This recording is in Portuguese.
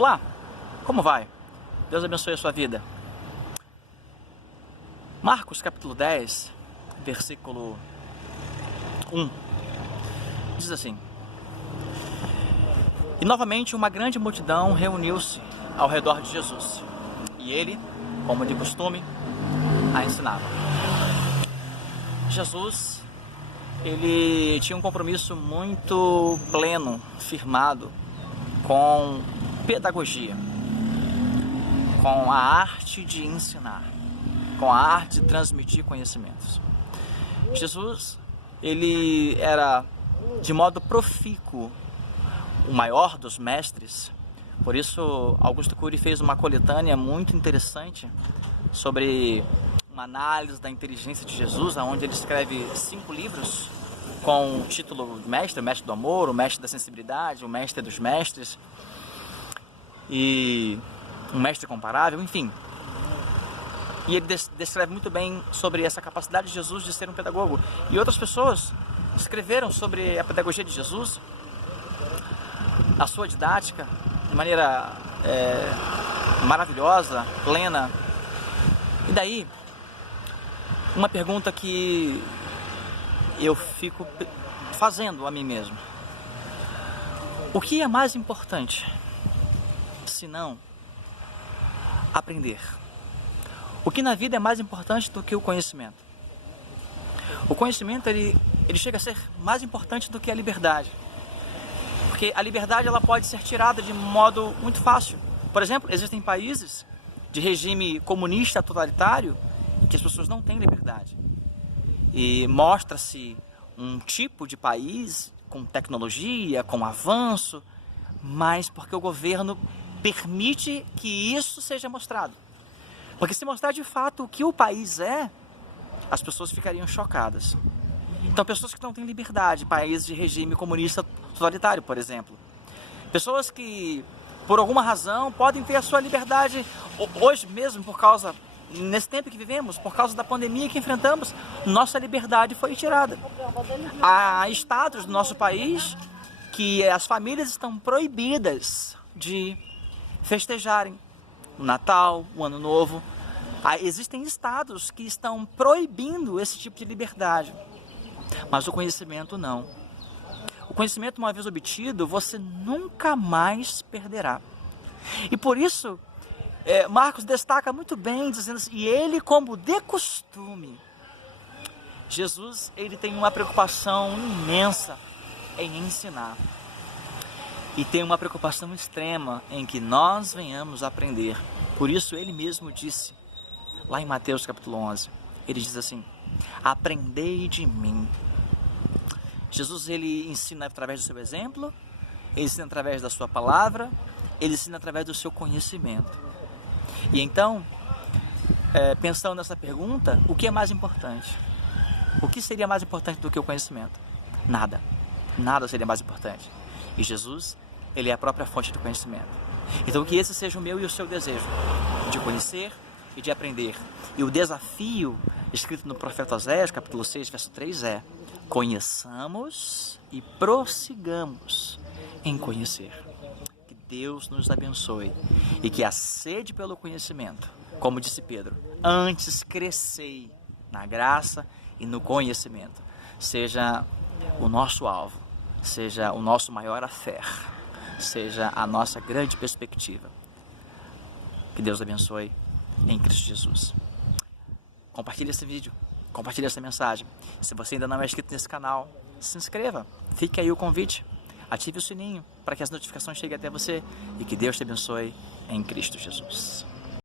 Olá, como vai? Deus abençoe a sua vida. Marcos capítulo 10, versículo 1, diz assim: E novamente uma grande multidão reuniu-se ao redor de Jesus, e ele, como de costume, a ensinava. Jesus, ele tinha um compromisso muito pleno, firmado, com pedagogia, com a arte de ensinar, com a arte de transmitir conhecimentos. Jesus, ele era de modo profícuo o maior dos mestres. Por isso, Augusto Cury fez uma coletânea muito interessante sobre uma análise da inteligência de Jesus, onde ele escreve 5 livros com o título de mestre: o mestre do amor, o mestre da sensibilidade, o mestre dos mestres e um mestre comparável, enfim. E ele descreve muito bem sobre essa capacidade de Jesus de ser um pedagogo. E outras pessoas escreveram sobre a pedagogia de Jesus, a sua didática, de maneira maravilhosa, plena. E daí, uma pergunta que eu fico fazendo a mim mesmo: o que é mais importante, se não aprender? O que na vida é mais importante do que o conhecimento? O conhecimento, ele chega a ser mais importante do que a liberdade. Porque a liberdade, ela pode ser tirada de modo muito fácil. Por exemplo, existem países de regime comunista totalitário em que as pessoas não têm liberdade. E mostra-se um tipo de país com tecnologia, com avanço, mas porque o governo permite que isso seja mostrado. Porque se mostrar de fato o que o país é, as pessoas ficariam chocadas. Então, pessoas que não têm liberdade, países de regime comunista totalitário, por exemplo. Pessoas que, por alguma razão, podem ter a sua liberdade hoje mesmo, nesse tempo que vivemos, por causa da pandemia que enfrentamos, nossa liberdade foi tirada. Há estados do nosso país que as famílias estão proibidas de festejarem o Natal, o Ano Novo. Existem estados que estão proibindo esse tipo de liberdade. Mas o conhecimento não. O conhecimento, uma vez obtido, você nunca mais perderá. E por isso, Marcos destaca muito bem, dizendo assim: e ele, como de costume, Jesus, ele tem uma preocupação imensa em ensinar. E tem uma preocupação extrema em que nós venhamos a aprender. Por isso ele mesmo disse, lá em Mateus capítulo 11, ele diz assim: aprendei de mim. Jesus, ele ensina através do seu exemplo, ele ensina através da sua palavra, ele ensina através do seu conhecimento. E então, pensando nessa pergunta, o que é mais importante? O que seria mais importante do que o conhecimento? Nada. Nada seria mais importante. E Jesus, ele é a própria fonte do conhecimento. Então que esse seja o meu e o seu desejo, de conhecer e de aprender. E o desafio escrito no profeta Oséias, capítulo 6, verso 3 é: conheçamos e prossigamos em conhecer. Que Deus nos abençoe e que a sede pelo conhecimento, como disse Pedro, antes crescei na graça e no conhecimento, seja o nosso alvo, seja o nosso maior afé, seja a nossa grande perspectiva. Que Deus abençoe em Cristo Jesus. Compartilhe esse vídeo, compartilhe essa mensagem. Se você ainda não é inscrito nesse canal, se inscreva, fique aí o convite, ative o sininho para que as notificações cheguem até você e que Deus te abençoe em Cristo Jesus.